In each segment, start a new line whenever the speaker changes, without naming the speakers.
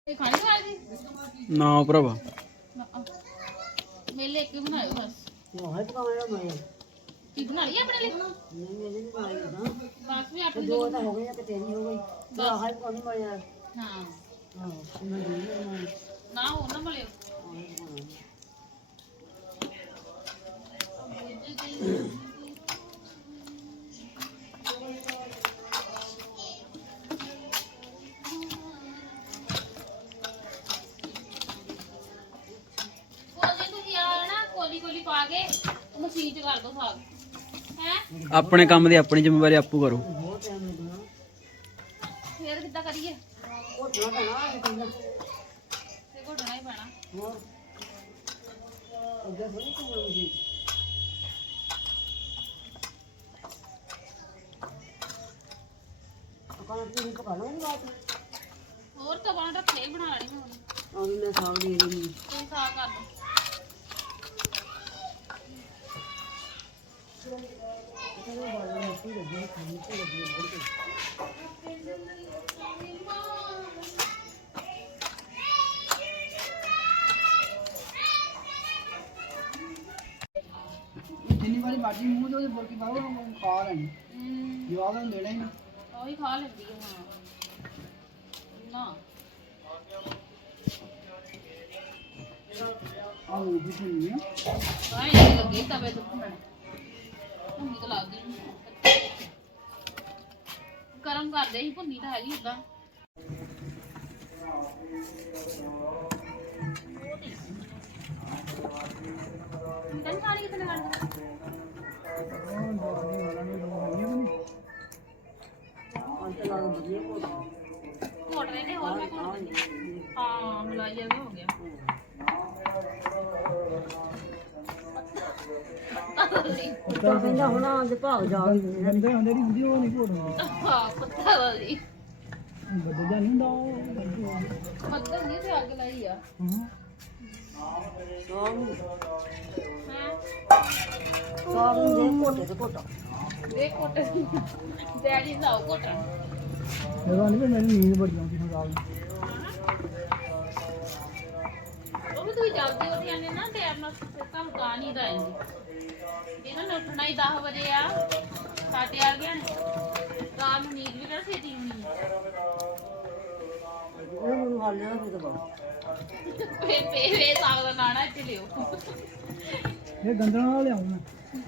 ਇਹ ਖਾਣੀ ਵਾਲੀ
ਨਾ ਭਰਾਵਾ
ਮੇਰੇ ਲਈ ਇੱਕ ਹੀ ਬਣਾਇਓ ਬਸ
ਹਾਂ ਪਕਾਉਣਾ ਮੈਂ
ਕੀ ਬਣਾ ਲਈ ਆਪਣੇ ਲਈ
ਨਹੀਂ ਮੇਰੇ ਨਹੀਂ ਬਣਾਈ ਉਦਾਂ
ਬਸ ਵੀ ਆਪਣੀ
ਦੋ ਤਾਂ ਹੋ ਗਏ ਕਿ ਤੇਰੀ ਹੋ ਗਈ ਆਹ ਹੀ ਪਕਾਉਣੀ ਮੈਂ ਯਾਰ
ਹਾਂ
ਹਾਂ ਮੈਂ ਨਹੀਂ ਬਣਾਈ
ਨਾ ਹੋ ਨਾ ਮਲਿਓ ਕੋਲੀ ਪਾ ਕੇ ਮਸ਼ੀਨ ਚ ਕਰ ਦੋ ਸਾਗ ਹੈ
ਆਪਣੇ ਕੰਮ ਦੀ ਆਪਣੀ ਜ਼ਿੰਮੇਵਾਰੀ ਆਪੂ ਕਰੋ।
ਬਹੁਤ ਟਾਈਮ ਲੱਗਣਾ
ਫੇਰ ਕਿੱਦਾਂ ਕਰੀਏ
ਉਹ ਨਾ ਨਾ ਕਿੰਨਾ
ਤੇ ਘੋਟਣਾ ਹੀ ਪੈਣਾ
ਹੋਰ ਅੱਗੇ ਥੋੜੀ ਕੋਈ ਮਸ਼ੀਨ ਆਪਾਂ ਨੂੰ ਪਕਾ ਲਵਾਂਗੇ ਬਾਅਦ
ਹੋਰ ਤਾਂ ਬਾਹਰ ਰੱਖੇ ਬਣਾ ਲੈਣੀ ਹੁਣ
ਆਹ ਮੈਂ ਸਾਗ ਦੇ ਰਹੀ
ਤੇ ਸਾਗ ਕਰ ਦੋ
ਜਿੰਨੀ ਵਾਰੀ ਮਰਜ਼ੀ ਮੂੰਹ ਤੇ ਉਹਦੇ ਬੋਲਕੀ ਪਾਓ ਉਹ ਖਾ ਲੈਣੀ ਜਵਾਬ ਤਾਂ ਲੈਣਾ ਹੀ ਨਹੀਂ
ਉਹੀ ਖਾ ਲੈਂਦੀ ਹੈ ਹਾਂ ਨਾ
ਆਹ ਉਹ ਵੀ ਸੁਣੀ ਹੈ
ਆਏ ਨਹੀਂ ਲੱਗੇ ਤਵੇ ਤੋਂ ਭੁੰਨਣ ਭੁੰਨੀ ਤਾਂ ਲੱਗਦੀ ਨਹੀਂ ਗਰਮ ਕਰਦੇ ਸੀ ਭੁੰਨੀ ਤਾਂ ਹੈਗੀ ਉਦਾਂ ਕਿੰਨੀ ਸਾਰੀ ਕਿਤਨੇ ਕਰਦਾ ਘੋਟ ਰਹੇ ਨੇ ਹੋਰ ਮੈਂ ਘੋਟ ਦਿੰਦੀ ਹਾਂ ਮਲਾਈ ਜਿਹਾ ਹੋ ਗਿਆ
ਤਾਂ ਕਹਿੰਦਾ ਹੁਣ ਅੱਜ ਭਾਗ ਜਾ ਗੰਦੇ ਹੁੰਦੇ ਦੀ ਵੀਡੀਓ ਨਹੀਂ ਘੋੜਨੀ
ਹਾਂ ਪੱਤਾ ਵਾਲੀ
ਬੱਦਲ ਨਹੀਂ ਹੁੰਦਾ
ਮੱਧਮ ਨਹੀਂ ਤੇ ਅੱਗ ਲਾਈ ਆ
ਸਾਗ ਨੂੰ ਦੇ ਘੋਟੇ ਤੇ ਘੋਟਾ
ਦੇ ਕੋਟ ਡੈਡੀ ਦਾ ਕੋਟਾ
ਜਦੋਂ ਨਹੀਂ ਮੈਨੂੰ ਨੀਂਦ ਬੜੀ ਆਉਂਦੀ ਹੁਣ ਰਾਤ ਨੂੰ
ਉਹ ਵੀ ਤੂੰ ਜਲਦੀ ਉੱਠ ਜਾਂਦੇ ਨਾ ਤੇ ਆਪਣਾ ਕੰਮ ਕਾ ਨਹੀਂ ਦਾ ਇਹਨਾਂ ਨੇ ਉੱਠਣਾ ਹੀ 10 ਵਜੇ ਆ ਸਾਡੇ ਆ ਗਿਆ ਨੇ ਰਾਤ ਨੂੰ ਨੀਂਦ ਵੀ ਕਿਹੜਾ ਛੇਤੀ ਹੋਣੀ
ਇਹ ਮੈਨੂੰ ਹਾਲ ਲਿਆ ਕਿਤੇ ਬਾ
ਫੇ ਸਾਗ ਦਾ ਨਾਣਾ ਇੱਥੇ ਲਿਓ
ਇਹ ਗੰਦਲਾਂ ਵਾਲਾ ਲਿਆਉਂ ਮੈਂ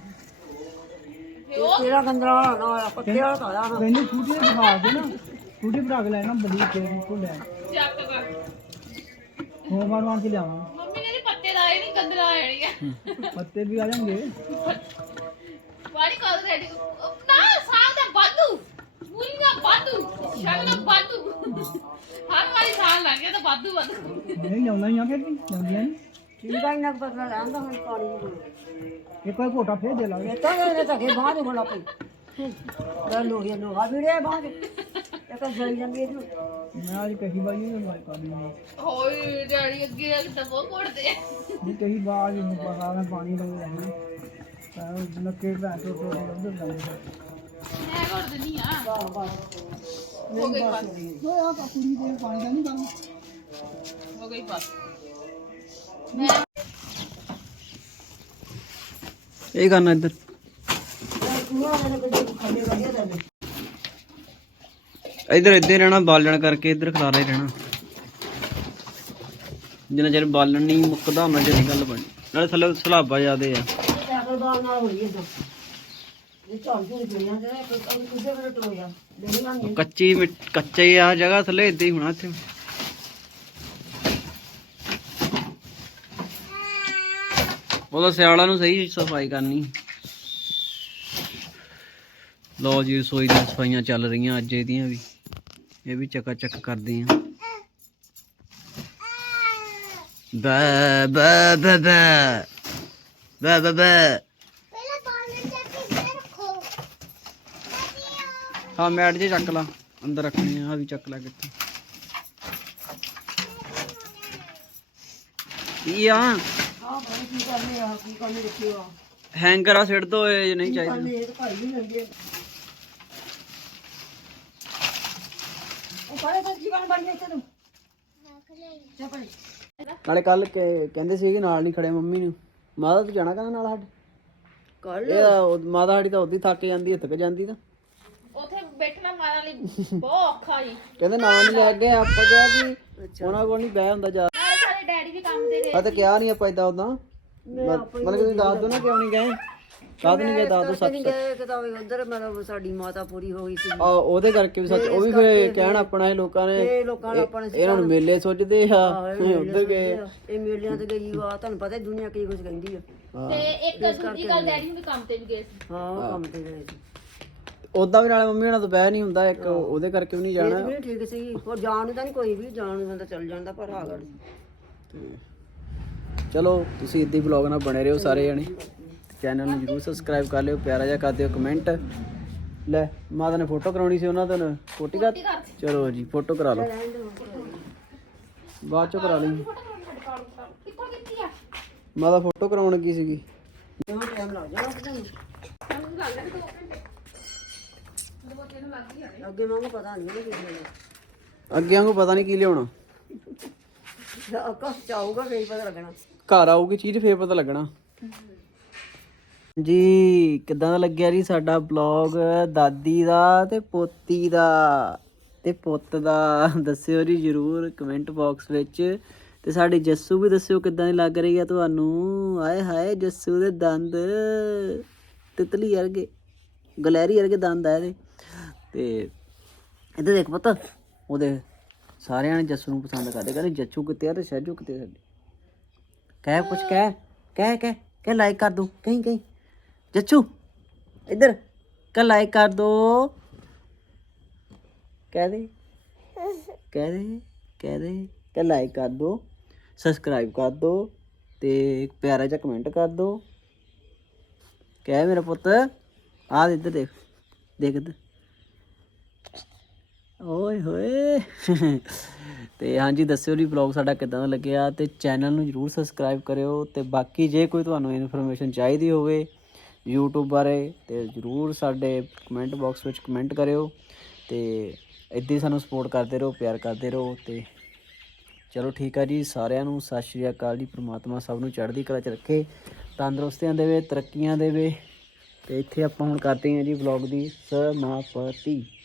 ਫੇ ਉਹ
ਤੇਰਾ ਗੰਦਲਾਂ ਵਾਲਾ ਨਾ ਹੋਇਆ ਪੱਤੇ ਵਾਲਾ ਤਾਂ ਆਇਆ ਮੈਨੂੰ ਛੂਟੀ ਦਿਖਾ ਦੇ ਨਾ ਛੂਟੀ ਬਣਾ ਕੇ ਲੈਣਾ ਬੜੀ ਤੇਰੀ ਕੋ ਲੈ
ਚੱਕ ਕਰ
ਹੋਰ ਮਾਰ ਕੇ ਲਿਆਵਾਂ
ਮੰਮੀ ਨੇ ਪੱਤੇ ਲਾਏ ਨਹੀਂ ਗੰਦਲਾ ਆਣੀ ਆ
ਪੱਤੇ ਵੀ ਆ ਜਾਣਗੇ
ਵਾਰੀ ਕਰ ਰੈਡੀ ਨਾ ਸਾਗ ਦਾ ਬਾਦੂ ਪੂਰੀ ਦਾ ਬਾਦੂ ਸ਼ਗਨ ਦਾ ਬਾਦੂ ਹਰ ਵਾਰੀ ਸਾਗ ਲੱਗ ਗਿਆ ਤਾਂ ਬਾਦੂ
ਨਹੀਂ ਲਿਆਉਣਾ ਹੀ ਆ ਫਿਰ ਵੀ ਜਾਂਦੀਆਂ ਨਹੀਂ ਠੀਕ ਆ ਇਹਨਾਂ ਪਤਲਾ ਲੈਂਦਾ ਹੁਣ ਪਾਣੀ ਨੂੰ ਇਹ ਕੋਈ ਘੋਟਾ ਫੇਰ ਦੇ ਲਾਂਗੇ ਤਾਂ ਇਹਨੇ ਤਾਂ ਕੇ ਬਾਹਰ ਹੋਣਾ ਪਈ ਲੋਹੀਆ ਲੋਹਾ ਵੀੜੇ ਬਾਹਰ ਇਹ ਤਾਂ ਜਲ ਜਾਂਦੀ ਇਹਨੂੰ ਮੈਂ ਅੱਜ ਕਹੀ ਬਾਈ ਨੂੰ ਲਾਈ ਪਾ ਦਿੰਦੀ
ਹੋਏ ਡੈਡੀ ਅੱਗੇ ਡੱਬੋ ਘੋੜਦੇ ਆ
ਨਹੀਂ ਕਹੀ ਬਾਅਦ ਨੂੰ ਪਤਾ ਮੈਂ ਪਾਣੀ ਲੈ ਲੈਣਾ ਤਾਂ ਨੱਕੇ ਭੈਣ ਤੋਂ ਉਧਰ ਜਾਂਦੇ
ਮੈਂ ਘੋੜ ਦਿੰਦੀ ਆ
ਵਾਹ ਵਾਹ
ਹੋ ਗਈ ਬਸ
ਓਏ ਆ ਕੁੜੀ ਦੇ ਪਾਣੀ ਦਾ ਨਹੀਂ ਕੰਮ
ਹੋ ਗਈ ਬਸ ਮੈਂ
ਇਹ ਕਰਨਾ ਇੱਧਰ ਇੱਧਰ ਇੱਧਰ ਰਹਿਣਾ ਬਾਲਣ ਕਰਕੇ ਇੱਧਰ ਖਲਾਰਾ ਹੀ ਰਹਿਣਾ ਜਿੰਨਾ ਚਿਰ ਬਾਲਣ ਨਹੀਂ ਮੁੱਕਦਾ ਉਹਨਾਂ ਚਿਰ ਗੱਲ ਬਣੀ ਨਾਲੇ ਥੱਲੇ ਸਲਾਬਾ ਜ਼ਿਆਦੇ ਆ ਕੱਚੇ ਆ ਜਗ੍ਹਾ ਥੱਲੇ ਏਦਾਂ ਹੀ ਹੋਣਾ ਇੱਥੇ ਉਹਦਾ ਸਿਆਲਾਂ ਨੂੰ ਸਹੀ ਸਫਾਈ ਕਰਨੀ ਲਓ ਜੀ ਰਸੋਈ ਦੀਆਂ ਸਫਾਈਆਂ ਚੱਲ ਰਹੀਆਂ ਅੱਜ ਇਹਦੀਆਂ ਵੀ ਇਹ ਵੀ ਚੱਕਾ ਚੱਕ ਕਰਦੇ ਆ ਬੈ ਬੈ ਬੈ ਬੈ ਬੈ ਬੈ ਬੈ ਹਾਂ ਮੈਟ ਜੇ ਚੱਕ ਲਾ ਅੰਦਰ ਰੱਖਣੀ ਆ ਵੀ ਚੱਕ ਲੈ ਕਿੱਥੇ ਕੀ ਆ ਹੈਂਗਰ ਆ ਸਿੱਟ ਦੋ ਇਹ ਨਹੀਂ ਚਾਹੀਦਾ ਨਾਲੇ ਕੱਲ ਕਹਿੰਦੇ ਸੀ ਕਿ ਨਾਲ ਨਹੀਂ ਖੜੇ ਮੰਮੀ ਨੂੰ। ਮਾਤਾ ਤੂੰ ਜਾਣਾ ਕਹਿੰਦਾ ਨਾਲ ਸਾਡੇ?
ਕੱਲ
ਇਹ ਮਾਤਾ ਸਾਡੀ ਤਾਂ ਉਦੋਂ ਹੀ ਥੱਕ ਜਾਂਦੀ, ਥੱਕ ਜਾਂਦੀ ਤਾਂ।
ਉੱਥੇ ਬੈਠਣਾ ਮਾਰਾ ਲਈ ਬਹੁਤ ਔਖਾ ਜੀ।
ਕਹਿੰਦੇ ਨਾਲ ਨਹੀਂ ਲੈ ਗਏ। ਆਪਾਂ ਕਿਹਾ ਕਿ ਉਹਨਾਂ ਕੋਲ ਨਹੀਂ ਬਹਿ ਹੁੰਦਾ ਜਾ।
ਨਾਲੇ ਸਾਡੇ ਡੈਡੀ ਵੀ ਕੰਮ ਤੇ ਗਏ।
ਆ ਤਾਂ ਕਿਹਾ ਨਹੀਂ ਆਪਾਂ ਏਦਾਂ ਉਦਾਂ, ਮਤਲਬ ਕਿ ਤੁਸੀਂ ਦੱਸ ਦੋ ਨਾ ਕਿਉਂ ਨਹੀਂ ਗਏ, ਕਦ ਨਹੀਂ ਗਏ ਦੱਸ ਦੋ। ਸੱਚ
ਗਏ ਕਿ ਤਾਂ ਉਧਰ ਮਤਲਬ ਸਾਡੀ ਮਾਤਾ ਪੂਰੀ ਹੋ ਗਈ ਸੀ।
ਆ ਉਹਦੇ ਕਰਕੇ ਵੀ ਸੱਚ, ਉਹ ਵੀ ਫਿਰ ਕਹਿਣ ਆਪਣਾ ਇਹ ਲੋਕਾਂ ਨੇ,
ਇਹ ਲੋਕਾਂ ਨੇ ਆਪਾਂ ਨੇ
ਇਹਨਾਂ ਨੂੰ ਮੇਲੇ ਸੋਚਦੇ ਆ, ਉੱਧਰ ਗਏ।
ਇਹ ਮੇਲਿਆਂ ਤੇ ਗਈ ਵਾ, ਤੁਹਾਨੂੰ ਪਤਾ ਦੁਨੀਆ ਕੀ ਕੁਝ ਕਹਿੰਦੀ ਆ।
ਤੇ ਇੱਕ ਦੂਜੀ ਗੱਲ ਡੈਡੀ ਨੂੰ ਵੀ ਕੰਮ ਤੇ ਵੀ ਗਏ ਸੀ।
ਹਾਂ ਉਹ ਕੰਮ ਤੇ ਗਏ ਸੀ।
ਉਦਾਂ ਵੀ ਨਾਲੇ ਮੰਮੀ ਹੋਣਾ ਤੋਂ ਬਹਿ ਨਹੀਂ ਹੁੰਦਾ, ਇੱਕ ਉਹਦੇ ਕਰਕੇ ਵੀ ਨਹੀਂ ਜਾਣਾ।
ਇਹ ਵੀ ਠੀਕ ਸੀ, ਹੋਰ ਜਾਣ ਨੂੰ ਤਾਂ ਨਹੀਂ ਕੋਈ ਵੀ, ਜਾਣ ਨੂੰ ਬੰਦਾ ਚੱਲ ਜਾਂਦਾ, ਪਰ ਆ ਗੜ
ਚਲੋ ਤੁਸੀਂ ਇੱਦਾਂ ਹੀ ਵਲੌਗ ਨਾਲ ਬਣੇ ਰਹੋ ਸਾਰੇ ਜਣੇ। ਚੈਨਲ ਨੂੰ ਜਰੂਰ ਸਬਸਕ੍ਰਾਈਬ ਕਰ ਲਿਓ, ਪਿਆਰਾ ਜਿਹਾ ਕਰ ਦਿਓ ਕਮੈਂਟ। ਲੈ ਮਾਤਾ ਨੇ ਫੋਟੋ ਕਰਾਉਣੀ ਸੀ ਉਹਨਾਂ ਤੋਂ, ਫੋਟੀ ਕਰ। ਚਲੋ ਜੀ ਫੋਟੋ ਕਰਾ ਲਓ, ਬਾਅਦ ਚੋਂ ਕਰਾ ਲਈ।
ਕਿੱਥੋਂ ਕੀਤੀ ਆ?
ਮਾਤਾ ਫੋਟੋ ਕਰਾਉਣ ਲੱਗੀ ਸੀਗੀ।
ਟਾਈਮ ਲੱਗ ਜਾਣਾ ਤੁਹਾਨੂੰ।
ਸਾਨੂੰ ਗੱਲ ਹੈ 2 ਘੰਟੇ। ਦੋ ਤਿੰਨ ਲੱਗ ਹੀ ਜਾਣੇ।
ਅੱਗੇ ਵਾਂਗੂ ਪਤਾ ਨਹੀਂ ਨਾ ਕੀ
ਅੱਗੇ ਵਾਂਗੂ ਪਤਾ ਨਹੀਂ ਕੀ ਲਿਆਉਣਾ,
ਹੋਣਾ। ਅੱਕਾ ਚਾਹੂਗਾ ਫੇਰ ਪਤਾ ਲੱਗਣਾ।
ਘਰ ਆਊਗੀ ਚੀਜ਼ ਫੇਰ ਪਤਾ ਲੱਗਣਾ। ਜੀ ਕਿੱਦਾਂ ਦਾ ਲੱਗਿਆ ਜੀ ਸਾਡਾ ਬਲੌਗ ਦਾਦੀ ਦਾ ਤੇ ਪੋਤੀ ਦਾ ਤੇ ਪੁੱਤ ਦਾ, ਦੱਸਿਓ ਜੀ ਜਰੂਰ ਕਮੈਂਟ ਬਾਕਸ ਵਿੱਚ। ਤੇ ਸਾਡੇ ਜੱਸੂ ਵੀ ਦੱਸਿਓ ਕਿੱਦਾਂ ਦੀ ਲੱਗ ਰਹੀ ਆ ਤੁਹਾਨੂੰ। ਆਏ ਹਾਏ ਜੱਸੂ ਦੇ ਦੰਦ ਤਿਤਲੀ ਵਰਗੇ, ਗਲੈਰੀ ਵਰਗੇ ਦੰਦ ਆ ਇਹਦੇ। ਤੇ ਇੱਧਰ ਦੇਖ ਪੁੱਤ, ਉਹਦੇ ਸਾਰਿਆਂ ਨੇ ਜੱਸੂ ਨੂੰ ਪਸੰਦ ਕਰਦੇ, ਕਹਿੰਦੇ ਜੱਸੂ ਕਿੱਥੇ ਆ ਤੇ ਸਹਿਜੂ ਕਿੱਥੇ ਸਾਡੇ। ਕਹਿ ਕੁਛ ਕਹਿ ਲਾਈਕ ਕਰ ਦੋ, ਕਹੀਂ ਜੱਸੂ ਇੱਧਰ ਕਹਿ ਲਾਈਕ ਕਰ ਦੋ, ਕਹਿ ਦੇ ਕਹਿ ਲਾਈਕ ਕਰ ਦੋ, ਸਬਸਕ੍ਰਾਈਬ ਕਰ ਦੋ ਤੇ ਪਿਆਰਾ ਜਿਹਾ ਕਮੈਂਟ ਕਰ ਦੋ। ਕਹਿ ਮੇਰਾ ਪੁੱਤ, ਆ ਇੱਧਰ ਦੇਖ ਇੱਧਰ, ਓਏ ਹੋਏ। ਤੇ ਹਾਂਜੀ ਦੱਸਿਓ ਜੀ ਵਲੌਗ ਸਾਡਾ ਕਿੱਦਾਂ ਦਾ ਲੱਗਿਆ, ਤੇ ਚੈਨਲ ਨੂੰ ਜਰੂਰ ਸਬਸਕ੍ਰਾਈਬ ਕਰਿਓ। ਤੇ ਬਾਕੀ ਜੇ ਕੋਈ ਤੁਹਾਨੂੰ ਇਨਫੋਰਮੇਸ਼ਨ ਚਾਹੀਦੀ ਹੋਵੇ YouTube ਬਾਰੇ ਤੇ ਜਰੂਰ ਸਾਡੇ ਕਮੈਂਟ ਬਾਕਸ ਵਿੱਚ ਕਮੈਂਟ ਕਰਿਓ। ਤੇ ਇੱਦਾਂ ਹੀ ਸਾਨੂੰ ਸਪੋਰਟ ਕਰਦੇ ਰਹੋ, ਪਿਆਰ ਕਰਦੇ ਰਹੋ। ਤੇ ਚਲੋ ਠੀਕ ਆ ਜੀ, ਸਾਰਿਆਂ ਨੂੰ ਸਤਿ ਸ਼੍ਰੀ ਅਕਾਲ ਜੀ। ਪ੍ਰਮਾਤਮਾ ਸਭ ਨੂੰ ਚੜ੍ਹਦੀ ਕਲਾ 'ਚ ਰੱਖੇ, ਤੰਦਰੁਸਤੀਆਂ ਦੇਵੇ, ਤਰੱਕੀਆਂ ਦੇਵੇ। ਤੇ ਇੱਥੇ ਆਪਾਂ ਹੁਣ ਕਰਦੇ ਹਾਂ ਜੀ ਵਲੌਗ ਦੀ ਸਮਾਪਤੀ।